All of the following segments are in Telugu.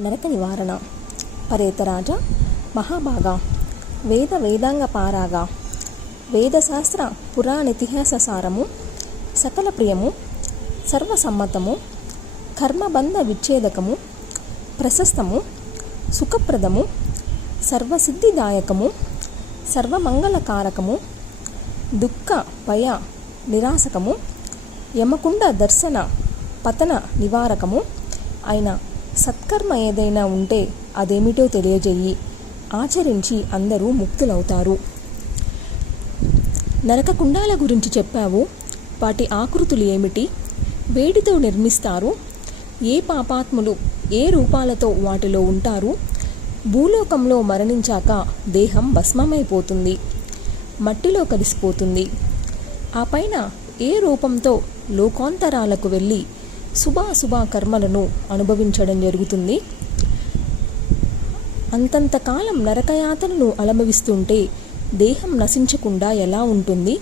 నరక నివారణ. పరేతరాజ మహాభాగ వేదాంగ పారాగ వేదశాస్త్ర పురాణితిహాస సారము సకల ప్రియము సర్వసమ్మతము కర్మబంధ విచ్ఛేదకము ప్రశస్తము సుఖప్రదము సర్వసిద్ధిదాయకము సర్వమంగళకారకము దుఃఖ భయ నిరాసకము యమకుండ దర్శన పతన నివారకము అయిన సత్కర్మ ఏదైనా ఉంటే అదేమిటో తెలియజేయి. ఆచరించి అందరూ ముక్తులవుతారు. నరకకుండాల గురించి చెప్పావు. వాటి ఆకృతులు ఏమిటి? వేడితో నిర్మిస్తారు. ఏ పాపాత్ములు ఏ రూపాలతో వాటిలో ఉంటారు? భూలోకంలో మరణించాక దేహం భస్మమైపోతుంది, మట్టిలో కలిసిపోతుంది. ఆ పైన ఏ రూపంతో లోకాంతరాలకు వెళ్ళి శుభాశుభ కర్మలను అనుభవించడం జరుగుతుంది? అంతంతకాలం నరకయాతనను అనుభవిస్తుంటే దేహం నశించకుండా ఎలా ఉంటుంది?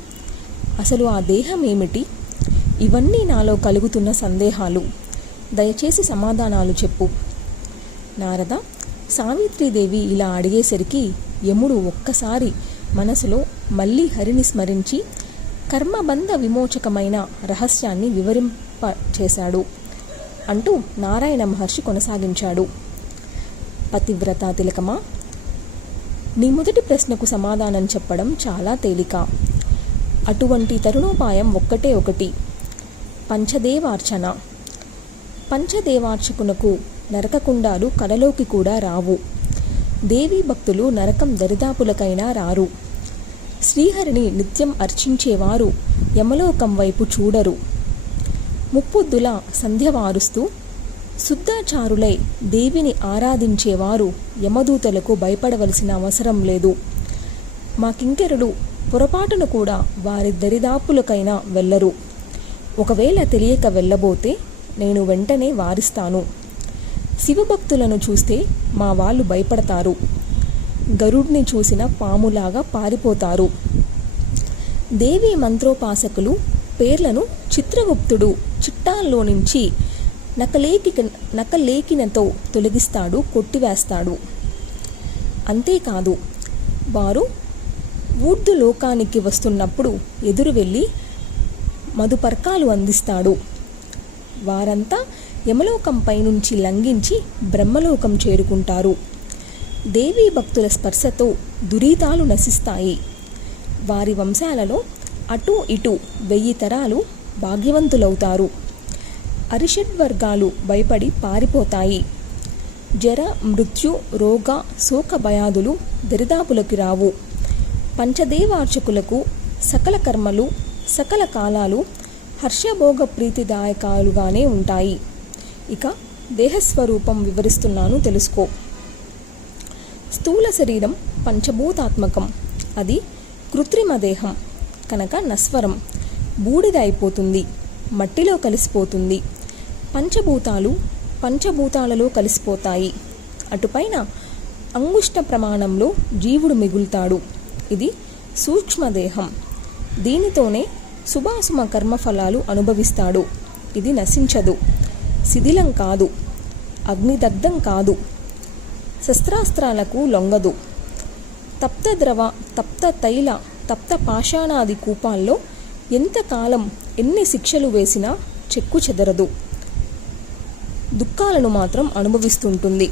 అసలు ఆ దేహం ఏమిటి? ఇవన్నీ నాలో కలుగుతున్న సందేహాలు. దయచేసి సమాధానాలు చెప్పు. నారద, సావిత్రీదేవి ఇలా అడిగేసరికి యముడు ఒక్కసారి మనసులో మళ్ళీ హరిని స్మరించి కర్మబంధ విమోచకమైన రహస్యాన్ని వివరింపచేశాడు అంటూ నారాయణ మహర్షి కొనసాగించాడు. పతివ్రత తిలకమా, నీ మొదటి ప్రశ్నకు సమాధానం చెప్పడం చాలా తేలిక. అటువంటి తరుణోపాయం ఒక్కటే ఒకటి, పంచదేవార్చన. పంచదేవార్చకునకు నరకకుండాలు కలలోకి కూడా రావు. దేవీ భక్తులు నరకం దరిదాపులకైనా రారు. శ్రీహరిని నిత్యం అర్చించేవారు యమలోకం వైపు చూడరు. ముప్పొద్దుల సంధ్యవారుస్తూ శుద్ధాచారులై దేవిని ఆరాధించేవారు యమదూతలకు భయపడవలసిన అవసరం లేదు. మా కింకెరులు పొరపాటును కూడా వారి దరిదాపులకైనా వెళ్ళరు. ఒకవేళ తెలియక వెళ్ళబోతే నేను వెంటనే వారిస్తాను. శివభక్తులను చూస్తే మా వాళ్ళు భయపడతారు. గరుడ్ని చూసిన పాములాగా పారిపోతారు. దేవీ మంత్రోపాసకులు పేర్లను చిత్రగుప్తుడు చిట్టాల్లో నుంచి నకలేకినతో తొలగిస్తాడు, కొట్టివేస్తాడు. అంతేకాదు, వారు ఊర్ధ్వలోకానికి వస్తున్నప్పుడు ఎదురు వెళ్ళి మధుపర్కాలు అందిస్తాడు. వారంతా యమలోకంపై నుంచి లంఘించి బ్రహ్మలోకం చేరుకుంటారు. దేవీ భక్తుల స్పర్శతో దురితాలు నశిస్తాయి. వారి వంశాలలో అటూ ఇటూ 1000 తరాలు భాగ్యవంతులవుతారు. అరిషడ్వర్గాలు భయపడి పారిపోతాయి. జర మృత్యు రోగ శోక భయాదులు దరిదాపులకి రావు. పంచదేవార్చకులకు సకల కర్మలు సకల కాలాలు హర్షభోగ ప్రీతిదాయకాలుగానే ఉంటాయి. ఇక దేహస్వరూపం వివరిస్తున్నాను, తెలుసుకో. స్థూల శరీరం పంచభూతాత్మకం. అది కృత్రిమ దేహం కనుక నశ్వరం, బూడిద అయిపోతుంది, మట్టిలో కలిసిపోతుంది. పంచభూతాలు పంచభూతాలలో కలిసిపోతాయి. అటుపైన అంగుష్ట ప్రమాణంలో జీవుడు మిగులుతాడు. ఇది సూక్ష్మదేహం. దీనితోనే శుభాశుభ కర్మఫలాలు అనుభవిస్తాడు. ఇది నశించదు, శిథిలం కాదు, అగ్నిదగ్ధం కాదు, శస్త్రాస్త్రాలకు లొంగదు. తప్త ద్రవ తప్త తైల తప్త పాషాణాది కూపాల్లో ఎంతకాలం ఎన్ని శిక్షలు వేసినా చెక్కు చెదరదు. దుఃఖాలను మాత్రం అనుభవిస్తుంటుంది.